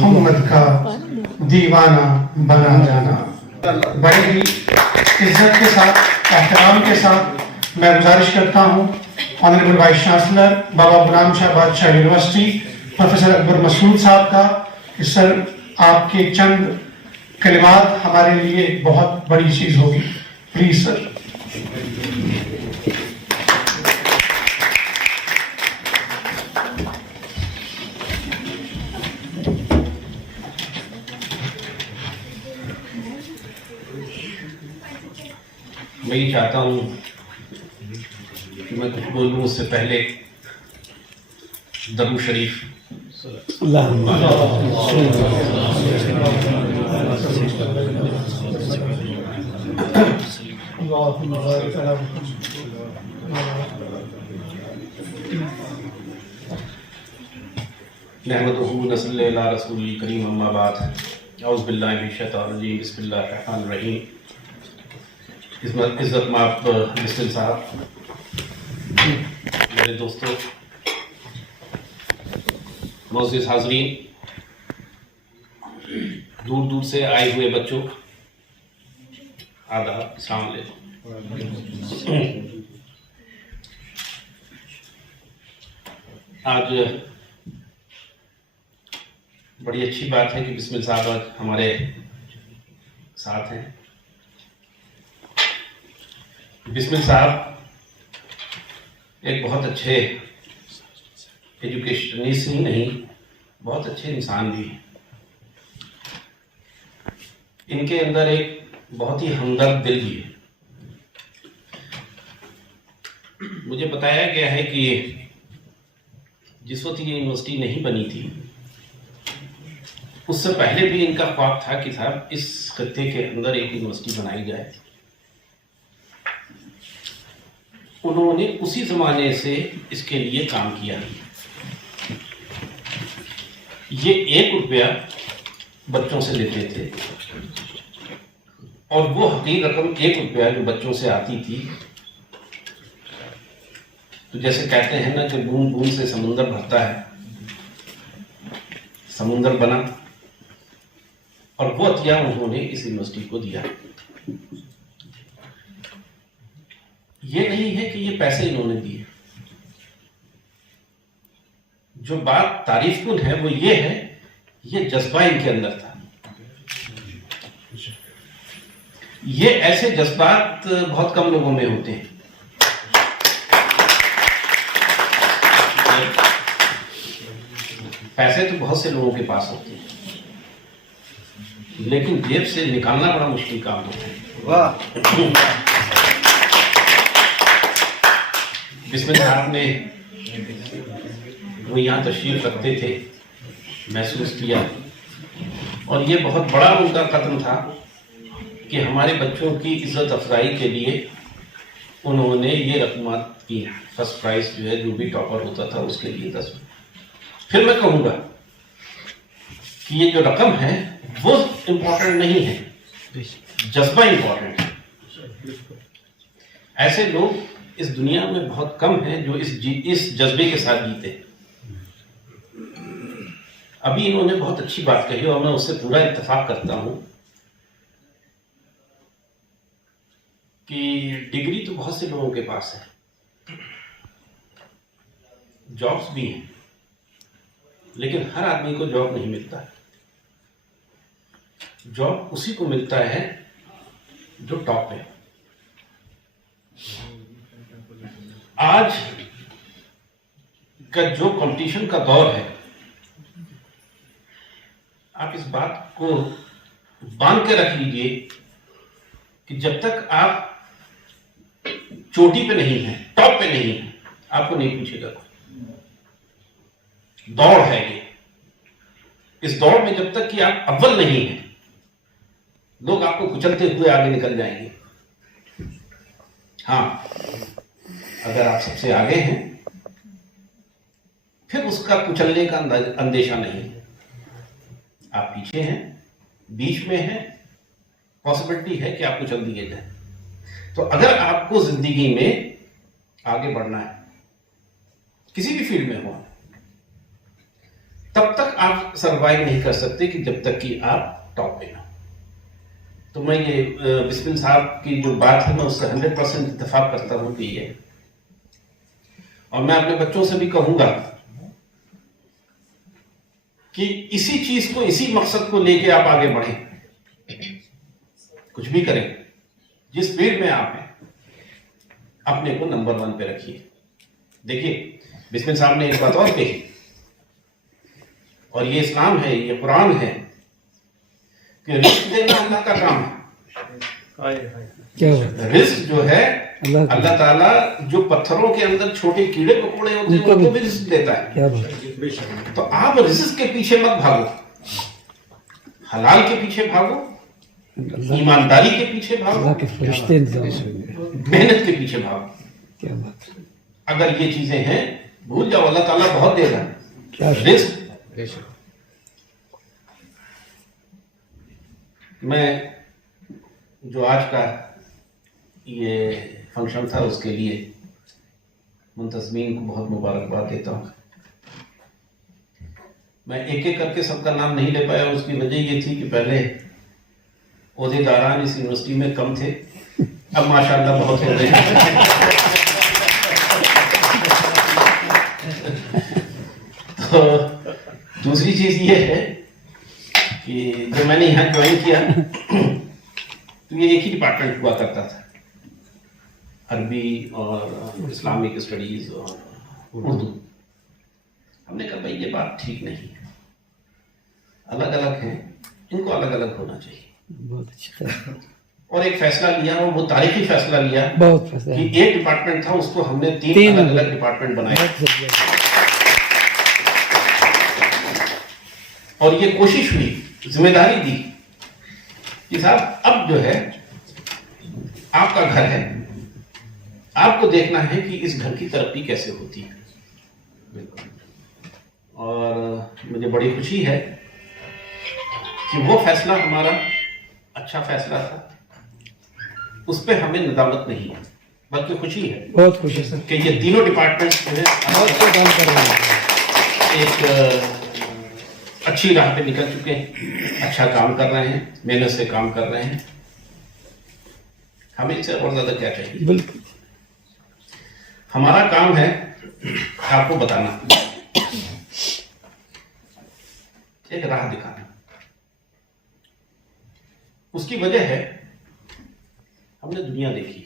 محمد کا دیوانہ بنا جانا. بڑے ہی عزت کے ساتھ احترام کے ساتھ میں گزارش کرتا ہوں آنریبل وائس چانسلر بابا غلام شاہ بادشاہ یونیورسٹی پروفیسر اکبر مسعود صاحب کا کہ سر آپ کے چند کلمات ہمارے لیے ایک بہت بڑی چیز ہوگی. Please sir. میں یہ چاہتا ہوں کہ میں کچھ بولوں اس سے پہلے درود شریف نحمدہ ونصلی علی رسول الکریم اما بعد اعوذ باللہ من الشیطان الرجیم بسم اللہ الرحمن الرحیم. عزت مآب بسمل صاحب، میرے دوستوں، معزز حاضرین، دور دور سے آئے ہوئے بچوں، آداب، السلام علیکم. آج بڑی اچھی بات ہے کہ بسمل صاحب آج ہمارے ساتھ ہیں. بسمل صاحب ایک بہت اچھے ایجوکیشنسٹ ہی نہیں، بہت اچھے انسان بھی ہیں. ان کے اندر ایک بہت ہی ہمدرد دل بھی ہے. مجھے بتایا گیا ہے کہ جس وقت یہ یونیورسٹی نہیں بنی تھی اس سے پہلے بھی ان کا خواب تھا کہ صاحب اس خطے کے اندر ایک یونیورسٹی بنائی جائے. انہوں نے اسی زمانے سے اس کے لیے کام کیا. یہ 1 روپیہ بچوں سے لیتے تھے اور وہ حقیقی رقم 1 روپیہ جو بچوں سے آتی تھی، تو جیسے کہتے ہیں نا کہ بوند بوند سے سمندر بھرتا ہے، سمندر بنا اور وہ عطیہ انہوں نے اس یونیورسٹی کو دیا. یہ نہیں ہے کہ یہ پیسے انہوں نے دیے. جو بات تعریف کن ہے وہ یہ ہے، یہ جذبہ ان کے اندر تھا. یہ ایسے جذبات بہت کم لوگوں میں ہوتے ہیں. پیسے تو بہت سے لوگوں کے پاس ہوتے ہیں لیکن جیب سے نکالنا بڑا مشکل کام ہوتا ہے. واہ. بسمل صاحب نے وہ یہاں تشریف رکھتے تھے، محسوس کیا، اور یہ بہت بڑا ان کا قدم تھا کہ ہمارے بچوں کی عزت افزائی کے لیے انہوں نے یہ رقمات کی. فرسٹ پرائز جو ہے، جو بھی ٹاپر ہوتا تھا اس کے لیے 10. پھر میں کہوں گا کہ یہ جو رقم ہے وہ امپورٹنٹ نہیں ہے، جذبہ امپورٹنٹ ہے. ایسے لوگ اس دنیا میں بہت کم ہیں جو اس جذبے کے ساتھ جیتے. ابھی انہوں نے بہت اچھی بات کہی اور میں اس سے پورا اتفاق کرتا ہوں کہ ڈگری تو بہت سے لوگوں کے پاس ہے، جابس بھی ہیں، لیکن ہر آدمی کو جاب نہیں ملتا. جاب اسی کو ملتا ہے جو ٹاپ ہے. آج کا جو کمپٹیشن کا دور ہے، آپ اس بات کو باندھ کے رکھ لیجئے کہ جب تک آپ چوٹی پہ نہیں ہیں، ٹاپ پہ نہیں ہیں، آپ کو نہیں پوچھے گا کوئی. دوڑ ہے یہ. اس دوڑ میں جب تک کہ آپ اول نہیں ہیں، لوگ آپ کو کچلتے ہوئے آگے نکل جائیں گے. ہاں، اگر آپ سب سے آگے ہیں پھر اس کا کچلنے کا اندیشہ نہیں. آپ پیچھے ہیں، بیچ میں ہیں، پاسبلٹی ہے کہ آپ کچل دیے جائیں. تو اگر آپ کو زندگی میں آگے بڑھنا ہے، کسی بھی فیلڈ میں ہو، تب تک آپ سروائیو نہیں کر سکتے کہ جب تک کہ آپ ٹاپ پہ نہ. تو میں یہ بسمل صاحب کی جو بات ہے میں اس سے 100% اتفاق کرتا ہوں کہ یہ، اور میں اپنے بچوں سے بھی کہوں گا کہ اسی چیز کو، اسی مقصد کو لے کے آپ آگے بڑھیں، کچھ بھی کریں، جس فیلڈ میں آپ ہیں اپنے کو نمبر 1 پہ رکھیے. دیکھیے بسمل صاحب نے ایک بات اور کہی، اور یہ اسلام ہے، یہ قرآن ہے کہ رزق دینا اللہ کا کام ہے. رزق جو ہے اللہ تعالیٰ جو پتھروں کے اندر چھوٹے کیڑے مکوڑے ہوتے ہیں ان کو بھی رزق دیتا ہے. تو آپ رزق کے پیچھے مت بھاگو، حلال کے پیچھے بھاگو، ایمانداری کے پیچھے بھاگو، محنت کے پیچھے بھاگو. اگر یہ چیزیں ہیں بھول جاؤ، اللہ تعالیٰ بہت دے گا رزق. میں جو آج کا یہ فنکشن تھا اس کے لیے منتظمین کو بہت مبارکباد دیتا ہوں. میں ایک ایک کر کے سب کا نام نہیں لے پایا، اس کی وجہ یہ تھی کہ پہلے عہدیداران اس یونیورسٹی میں کم تھے، اب ماشاءاللہ بہت ہو گئے. تو دوسری چیز یہ ہے کہ جب میں نے یہاں جوائن کیا تو یہ ایک ہی ڈپارٹمنٹ ہوا کرتا تھا، عربی اور اسلامک اسٹڈیز اور اردو. ہم نے کہا بھائی یہ بات ٹھیک نہیں ہے، الگ الگ ہیں، ان کو الگ الگ ہونا چاہیے. بہت اچھا. اور ایک فیصلہ لیا، اور وہ تاریخی فیصلہ لیا بہت فیصلہ کہ ایک ڈپارٹمنٹ تھا اس کو ہم نے 3 الگ الگ ڈپارٹمنٹ بنائے. اور یہ کوشش ہوئی، ذمہ داری دی کہ صاحب اب جو ہے آپ کا گھر ہے، آپ کو دیکھنا ہے کہ اس گھر کی ترقی کیسے ہوتی ہے. اور مجھے بڑی خوشی ہے کہ وہ فیصلہ ہمارا اچھا فیصلہ تھا، اس پہ ہمیں ندامت نہیں ہے بلکہ خوشی ہے. بہت خوشی سر کہ یہ تینوں ڈپارٹمنٹ جو ہے ایک اچھی راہ پہ نکل چکے ہیں، اچھا کام کر رہے ہیں، محنت سے کام کر رہے ہیں. ہمیں اس سے اور زیادہ کیا چاہیے؟ بالکل. ہمارا کام ہے آپ کو بتانا، ایک راہ دکھانا. اس کی وجہ ہے ہم نے دنیا دیکھی،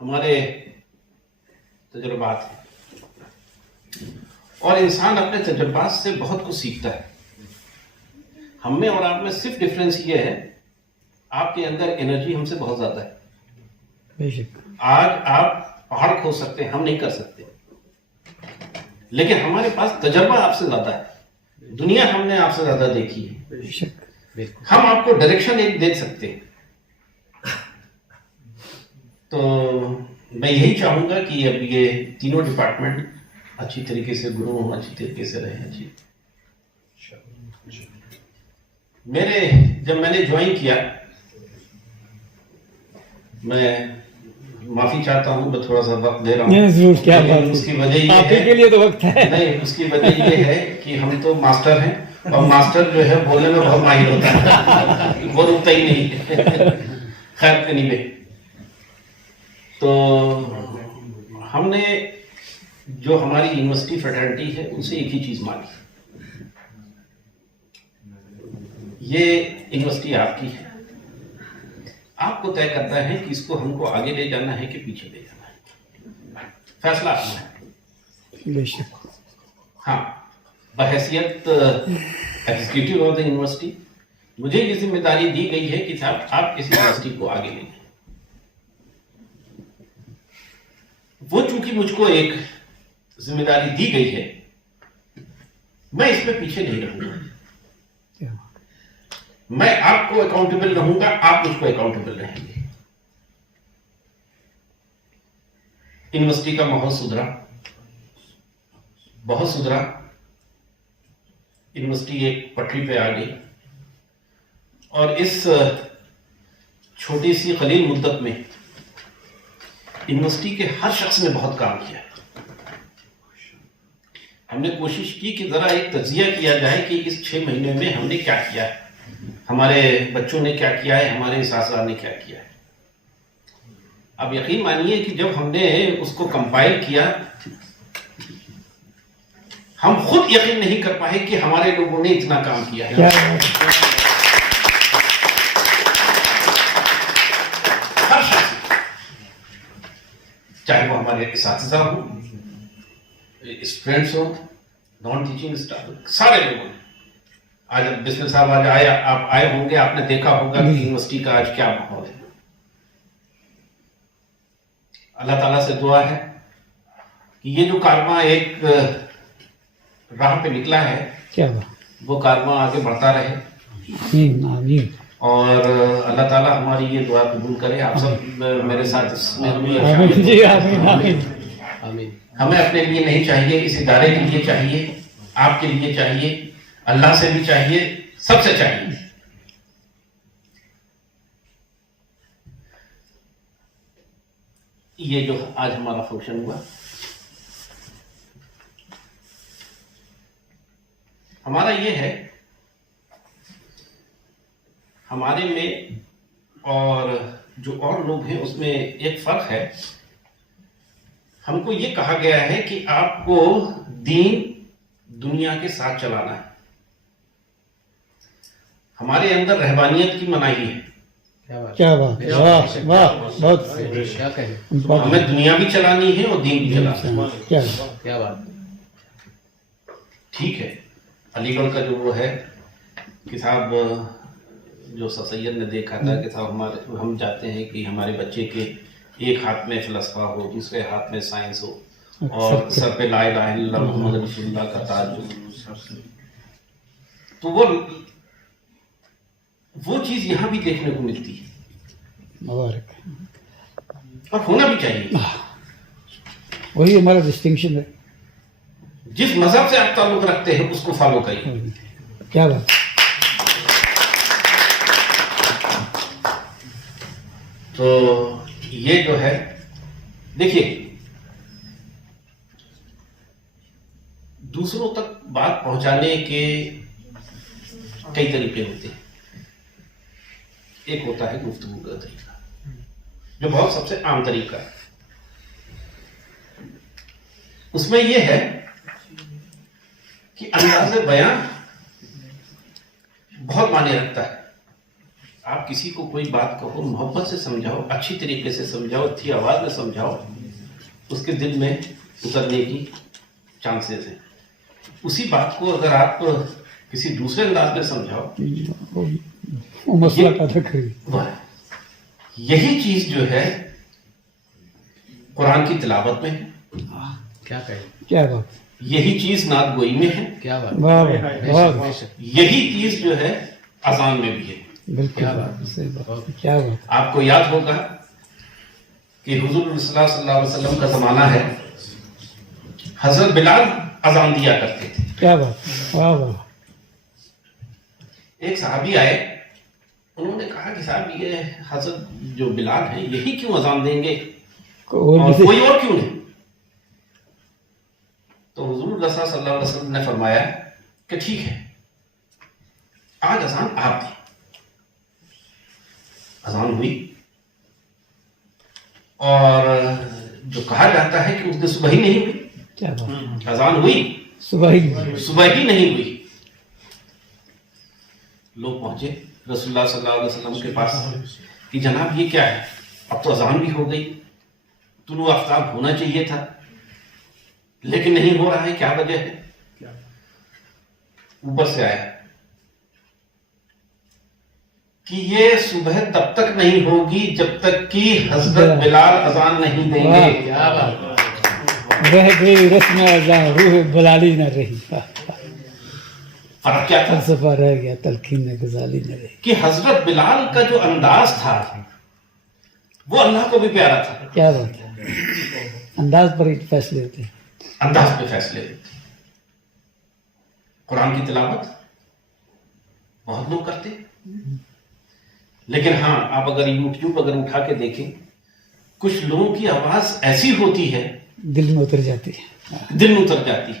ہمارے تجربات ہیں، اور انسان اپنے تجربات سے بہت کچھ سیکھتا ہے. ہم میں اور آپ میں صرف ڈفرینس یہ ہے، آپ کے اندر انرجی ہم سے بہت زیادہ ہے. بے شک. آج آپ پہاڑ کھود سکتے ہیں، ہم نہیں کر سکتے، لیکن ہمارے پاس تجربہ آپ سے زیادہ ہے، دنیا ہم نے آپ سے زیادہ دیکھی ہے. بے شک. ہم آپ کو ڈائریکشن ایک دے سکتے ہیں. تو میں یہی چاہوں گا کہ اب یہ تینوں ڈپارٹمنٹ اچھی طریقے سے گرو ہوں، اچھی طریقے سے رہیں. اچھی جب میں نے جوائن کیا، میں معافی چاہتا ہوں، میں تھوڑا سا وقت دے رہا ہوں. ضرور. کیا لیکن اس کی وجہ یہ آپ ہے کے لیے تو وقت ہے. نہیں، اس کی وجہ یہ ہے کہ ہم تو ماسٹر ہیں، اور ماسٹر جو ہے بولنے میں بہت ماہر ہوتا ہے، وہ رکتا ہی نہیں. خیر کنی میں تو ہم نے جو ہماری یونیورسٹی فریٹرنٹی ہے ان سے ایک ہی چیز مانگی، یہ یونیورسٹی آپ کی ہے، آپ کو طے کرتا ہے کہ اس کو ہم کو آگے لے جانا ہے کہ پیچھے لے جانا ہے. فیصلہ اپنا ہے. بے شک. ہاں، بحیثیت ایگزیکٹو آف دا یونیورسٹی مجھے یہ ذمہ داری دی گئی ہے کہ صاحب آپ اس یونیورسٹی کو آگے لے جائیں. وہ چونکہ مجھ کو ایک ذمہ داری دی گئی ہے، میں اس میں پیچھے نہیں رہوں گا. میں آپ کو اکاؤنٹیبل رہوں گا، آپ مجھ کو اکاؤنٹیبل رہیں گے. یونیورسٹی کا ماحول سدھرا، بہت سدھرا. یونیورسٹی ایک پٹری پہ آ گئی، اور اس چھوٹی سی قلیل مدت میں یونیورسٹی کے ہر شخص نے بہت کام کیا. ہم نے کوشش کی کہ ذرا ایک تجزیہ کیا جائے کہ اس 6 مہینے میں ہم نے کیا کیا ہے، ہمارے بچوں نے کیا کیا ہے، ہمارے اساتذہ نے کیا کیا ہے۔ اب یقین مانیے کہ جب ہم نے اس کو کمپائل کیا، ہم خود یقین نہیں کر پائے کہ ہمارے لوگوں نے اتنا کام کیا ہے۔ کیا بات ہے۔ ہر شخص، چاہے وہ ہمارے اساتذہ ہوں، اسٹوڈینٹس ہوں، نان ٹیچنگ اسٹاف، سارے لوگوں نے۔ آج بسم صاحب آج آپ آئے ہوں گے، آپ نے دیکھا ہوگا کہ یونیورسٹی کا آج کیا ماحول ہے۔ اللہ تعالیٰ سے دعا ہے کہ یہ جو کارواں ایک راہ پہ نکلا ہے، کیا بات، وہ کارواں آگے بڑھتا رہے، آمین آمین اور اللہ تعالیٰ ہماری یہ دعا قبول کرے۔ آپ سب میرے ساتھ اس میں آمین جی، آمین آمین آمین۔ ہمیں اپنے لیے نہیں چاہیے، اس ادارے کے لیے چاہیے، آپ کے لیے چاہیے، اللہ سے بھی چاہیے، سب سے چاہیے۔ یہ جو آج ہمارا فنکشن ہوا، ہمارا یہ ہے، ہمارے میں اور جو اور لوگ ہیں اس میں ایک فرق ہے۔ ہم کو یہ کہا گیا ہے کہ آپ کو دین دنیا کے ساتھ چلانا ہے۔ ہمارے اندر رہبانیت کی مناہی ہے، کیا بات ہے، واہ واہ، بہت ہمیں دنیا بھی چلانی ہے اور دین بھی چلانا ہے۔ کیا بات، ٹھیک ہے، علی گڑھ کا جو وہ ہے کتاب جو سر سید نے دیکھا تھا کہ صاحب ہم چاہتے ہیں کہ ہمارے بچے کے ایک ہاتھ میں فلسفہ ہو، دوسرے ہاتھ میں سائنس ہو، اور سر پہ لا الہ الا اللہ محمد رسول اللہ کا تاج ہو۔ تو وہ چیز یہاں بھی دیکھنے کو ملتی ہے مبارک، اور ہونا بھی چاہیے۔ وہی ہمارا ڈسٹنکشن ہے۔ جس مذہب سے آپ تعلق رکھتے ہیں اس کو فالو کریے۔ کیا بات، تو یہ جو ہے، دیکھیے دوسروں تک بات پہنچانے کے کئی طریقے ہوتے ہیں۔ ایک ہوتا ہے گفتگو کا طریقہ، جو بہت سب سے عام طریقہ ہے۔ اس میں یہ ہے کہ انداز بیان بہت معنی رکھتا ہے۔ آپ کسی کو کوئی بات کہو، محبت سے سمجھاؤ، اچھی طریقے سے سمجھاؤ، اچھی آواز میں سمجھاؤ، اس کے دل میں اترنے کی چانسز ہیں۔ اسی بات کو اگر آپ کسی دوسرے انداز میں سمجھاؤ، وہ مسئلہ پیدا کری۔ یہی چیز جو ہے قرآن کی تلاوت میں ہے، کیا بات، یہی چیز نعت گوئی میں ہے، واہ واہ، یہی چیز جو ہے اذان میں بھی ہے۔ بالکل صحیح بات، کیا بات، آپ کو یاد ہوگا کہ حضور صلی اللہ علیہ وسلم کا زمانہ ہے، حضرت بلال اذان دیا کرتے تھے۔ کیا بات، واہ واہ، ایک صحابی آئے، انہوں نے کہا کہ صاحب یہ حضرت جو بلال ہیں یہی کیوں اذان دیں گے اور کوئی اور کیوں نہیں؟ تو حضور رسول صلی اللہ علیہ وسلم نے فرمایا کہ ٹھیک ہے، آج اذان آپ دیں۔ اذان ہوئی، اور جو کہا جاتا ہے کہ اس دن صبح ہی نہیں ہوئی، کیا بات، اذان ہوئی صبح ہی، صبح ہی نہیں ہوئی۔ لوگ پہنچے رسول اللہ صلی اللہ علیہ وسلم کے پاس کہ جناب یہ کیا ہے، اب تو اذان بھی ہو گئی، طلوع آفتاب ہونا چاہیے تھا لیکن نہیں ہو رہا ہے، کیا وجہ ہے؟ اوپر سے آیا کہ یہ صبح تب تک نہیں ہوگی جب تک کہ حضرت بلال اذان نہیں دیں گے۔ رہ گئی رسم اذان، روح بلالی نہ رہی، فرق کیا تھا؟ فلسفہ رہ گیا، تلقین غزالی نہ رہی۔ کہ حضرت بلال کا جو انداز تھا وہ اللہ کو بھی پیارا تھا۔ کیا بات ہے، انداز پر ہی فیصلے ہوتے ہیں۔ انداز پہ فیصلے ہوتے۔ قرآن کی تلاوت بہت لوگ کرتے، لیکن ہاں آپ اگر یوٹیوب اگر اٹھا کے دیکھیں، کچھ لوگوں کی آواز ایسی ہوتی ہے دل میں اتر جاتی ہے، دل میں اتر جاتی ہے۔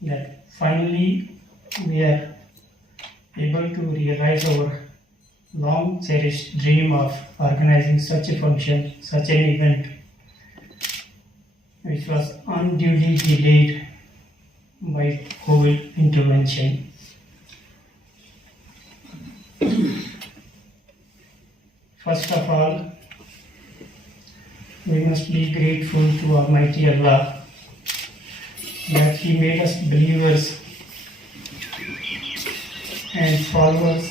That finally we are able to realize our long cherished dream of organizing such a function, such an event, which was unduly delayed by COVID intervention. First of all, we must be grateful to Almighty Allah that He made us believers and followers.